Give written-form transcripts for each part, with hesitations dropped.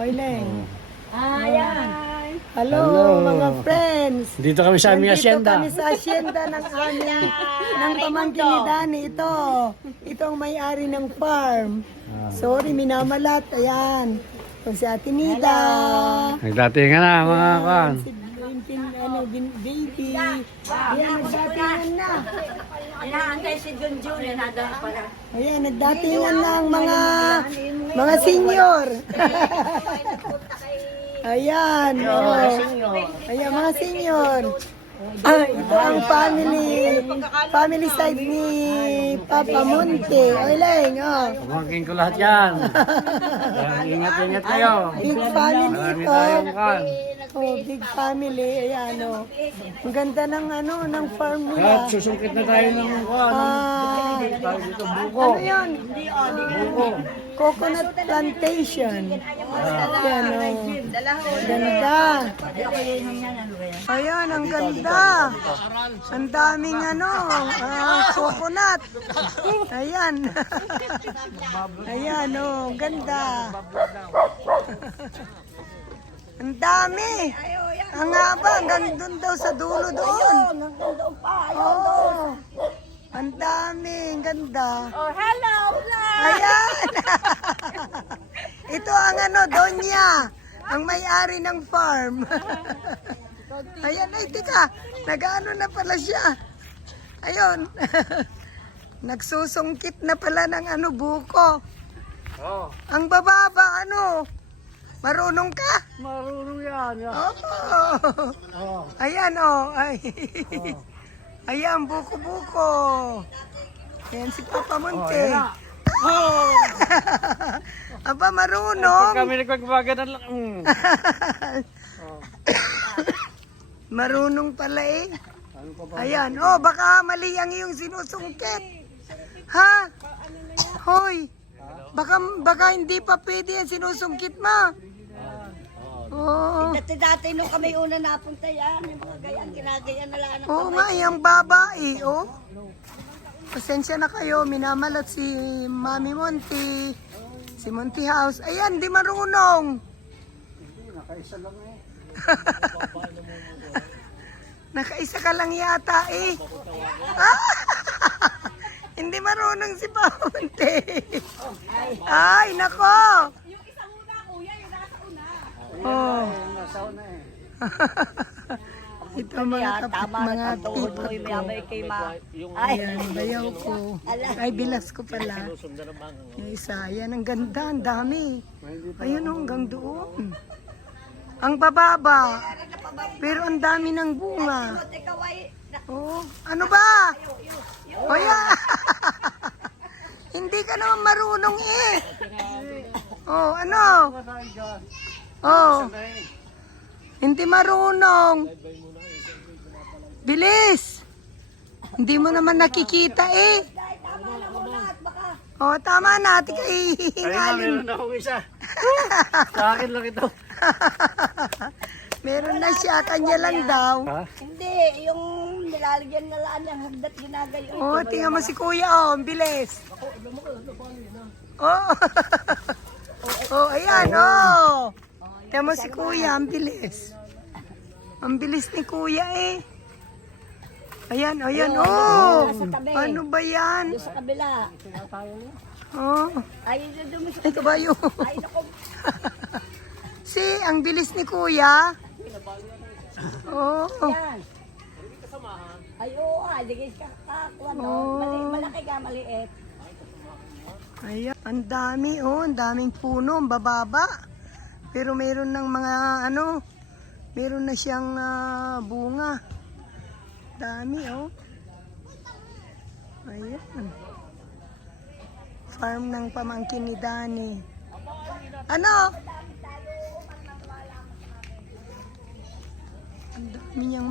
Oy, Leng. Ayan. Hello, mga friends. Dito kami sa aming Nandito asyenda. kami sa asyenda ng aming ng pamangkin ni Dani. Ito ang may-ari ng farm. Sorry, minamalat. Ayan. Ito si Ate Nida. Nagdatingan na mga kan. Si baby. Ayan, nagdatingan na. Inaantay si Junjun. Nadaan pala. Ayan, nagdatingan na ang mga senior. Ayan. Ayan, mga senior. Ito ang family side ni Papa Monte. Oy, Leng, Pamangkin ko lahat yan. Kaya ingat-ingat kayo. Big family Marami ito. tayong kan. Big family. Ayan, Ang ganda ng farm At nila. susungkit na tayo ng kan. Tayo dito buko. Ano yun? Buko. Coconut plantation. Ayan, Ganda. Ayan, ang ganda. Ang daming coconut. Ayan. Ayan, ganda. Ang dami. Ang haba, hanggang doon daw sa dulo doon. Oh, ang dami, ang ganda. Oh, hello, vlog! Ayan. Ito ang Donya, ang may-ari ng farm. Ayan, ay, tika. Nag-ano na pala siya. Ayun. Nagsusungkit na pala ng buko. Oh, Ang bababa, marunong ka? marunong yan. Oh. Ayan, ay. Ayan, buko-buko. Ayan si Papa Monte. Oh, Aba, pag marunong. kami nagpagbaga ng Marunong pala eh. Ano pa ba? Ayan, baka mali ang iyong sinusungkit. Ha? Hoy, baka hindi pa pwede ang sinusungkit mo. Oh. Dati nung kami una napunta yan, yung mga gayang ginagayan na lang. Oo nga, yung babae, Pasensya na kayo, minamalat si Mami Monty, si Monty House. Ayan, di marunong. Nakaisa lang eh. Nakaisa ka lang yata eh. Ah! Hindi marunong si Monty. Ay, nako. Yung isa muna, kuya, yung nasa una. Oh. Nasa una eh. Ito mga mga tipa Uy, ko. may kay ma. Ayan, bayaw ko. Ay, bilas ko pala. Yung isa, ayan, ang ganda, ang dami. Ayun, hanggang doon. Ang bababa. Pero ang dami ng bunga. Ikaw ay, Oh, ano ba? Oh, yeah. Hindi ka naman marunong eh. Oh, ano? Oh. Hindi marunong. Bilis. Hindi mo naman nakikita eh. Oh, tama na. Tika Ayun na, ihingalin. meron akong isa. Sa akin lang ito. Meron na siya. Kanya lang daw. Ha? hindi, yung nilalagyan na lang ng hagdat ginagayon. Oh, tingnan mo si kuya. Oh, ang bilis. Oh. Oh, ayan. Oh. Tingnan mo si kuya. Ang bilis. Ang bilis ni kuya eh. Ayan, ayan. Oh. Ano ba yan? Doon sa kabila. Oh. Ay, doon mo sa Ito ba yun? ay, naku. Ang bilis ni kuya. Oh. Yan. Ay, oo, digay ka kakuha doon. Malaki ka, maliit. Ayan, ang dami, ang daming puno, ang bababa. Pero meron ng mga meron na siyang bunga. Dami, Ayan. Farm ng pamangkin ni Dani. Ano? Ang dami niyang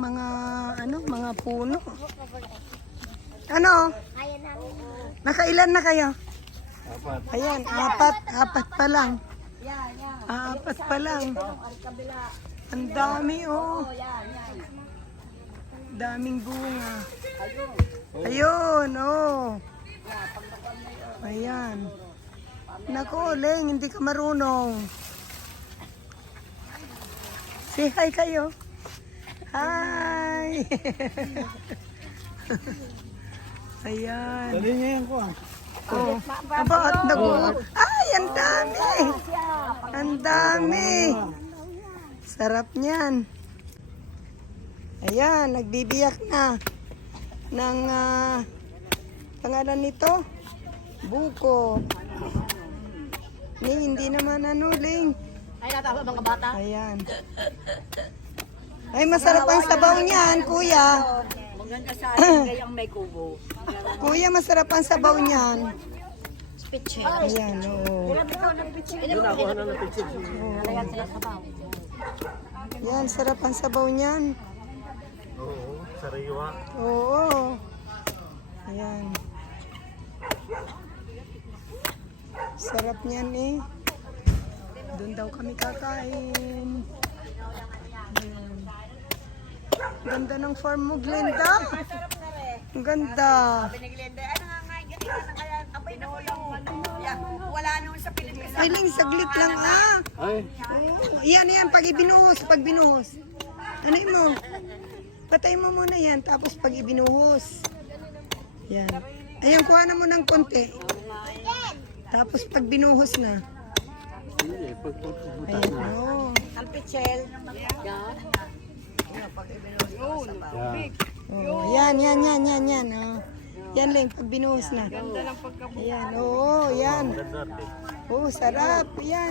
mga puno. Ano? Nakailan na kayo? Ayan, apat pa lang. Yan, yan. Apat pa lang. Ay, kabila. Ang dami, Yan, yan. Daming bunga. Ayun, Ayan. Nako, Leng, hindi ka marunong. Say hi kayo. Hi! Ayan. Dali niya yan ko ah. Oh, aba at ay, ang dami! Ang dami! Sarap niyan. Ayan, nagbibiyak na ng pangalan nito, buko. Ni, hindi naman Ling. Ay, natawag mga bata. Ayan. Ay, masarap ang sabaw niyan, kuya. Maganda sa atin kayang may kubo. Kuya, masarap ang sabaw niyan. Pitche. Ayan, oo. Nalayan sila sa baw. Yan, sarap ang sabaw niyan. Oo, sariwa. Oo. Ayan. Sarap niyan eh. Doon daw kami kakain. Ayan. Ganda ng farm mo, Glenda. Ang ganda. Piniglenda. Ano nga nga, ganyan kaya abay na ko yung wala naman sa Pilipinas. Ay, Ling, saglit lang ah. Ay, Oo. Yan, pag ibinuhos. Ano mo? Patay mo muna yan, tapos pag ibinuhos. Yan. Ayan, kuha na mo ng konti. Tapos pag binuhos na. sige, pagpupunta Ayan, na. oo. Ang pitchel. Yan. Oh, yan. Oh. Yan lang, pag binuhos na. Ayan, oo, yan. Oh, sarap. Yan.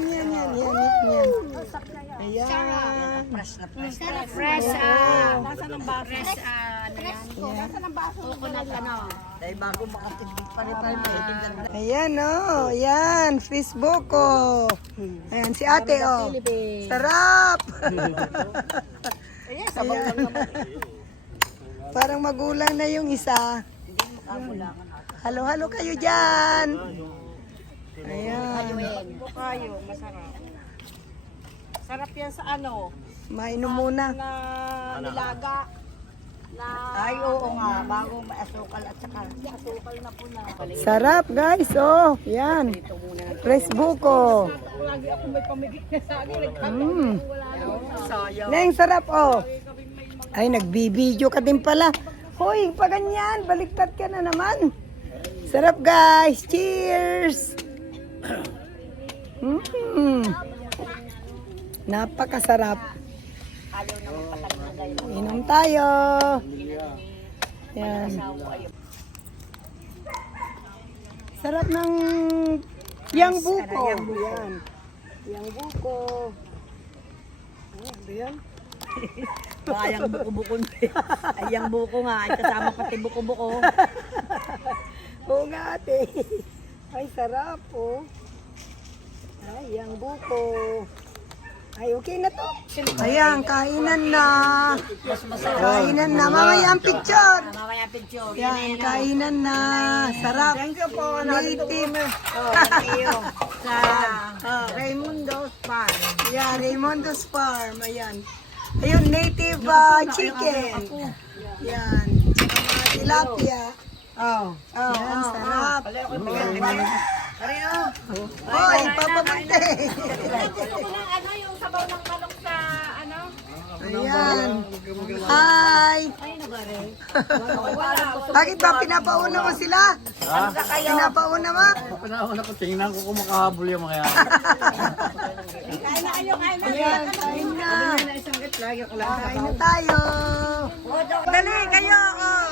Ayan. Fresh, Oo. nasa ng baso? Fresh, nasa ng baso? Coconut, ano? Dahil bago makatigil pa rin tayo, may Ayan, oh. Yan, Facebook ko. Ayan, si ate, oh. Sarap. Ayan, sabaw lang naman. Parang magulang na yung isa. Halo-halo kayo dyan. Ayan. Kayo, masarap. Sarap yan sa ano? Mainom muna. Na nilaga. Na... Ay, oo nga. Bago may asukal at saka asukal na po na. Sarap, guys. Oh, yan. Facebook ko. Lagi ako may pamigit na sa akin. Sayang. Neng, sarap, oh. Ay, nagbibideo ka din pala. Hoy, pa ganyan. Baliktad ka na naman. Sarap, guys. Cheers. Napakasarap. Inom tayo. Yan. Sarap ng yang buko. Yan. Yang buko. Yan. Ayang buko-buko. Ayang buko nga. Ay kasama pati buko-buko. Oo nga ate. Ay sarap oh. Ay yang buko. Ay okay na to. Ayan, kainan na. Kainan na. Mamaya ang picture. Mamaya picture. Yan, kainan na. Sarap. Thank you po. Native. Thank you. Sa Raimundo's Farm. Yan, Raimundo's Farm. Ayan. Ayun, native chicken. Yan. Tsaka mga tilapia. Oh. Yan, sarap. Pareho. Hoy, papamante. Gusto ko ng ano, yung sabaw ng manok sa ano? Ayan. Hi. Bakit ba pinapauna mo sila? Ha? Pinapauna mo? Panahon ako, tingnan ko kung makahabol yung mga yan. Kain na kayo, kain na. Ayan, kain na. Isang lagi ko lang. Kain na tayo. Dali kayo. Oh.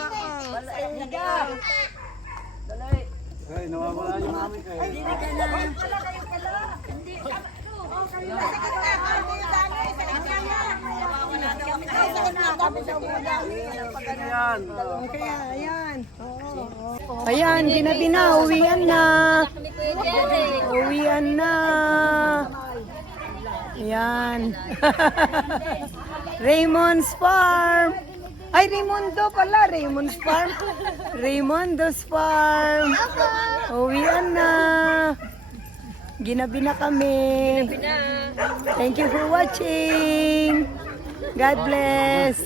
Ay, nawawala yung mami kayo. Yan. Kaya, ayan. Ayan, ginabi na. Uwian na. Uwian na. Ayan. Raymond's Farm. Ay, Raymundo pala. Raymond's Farm. Raymondo's Farm. Uwian na. Ginabi na kami. Thank you for watching. God bless.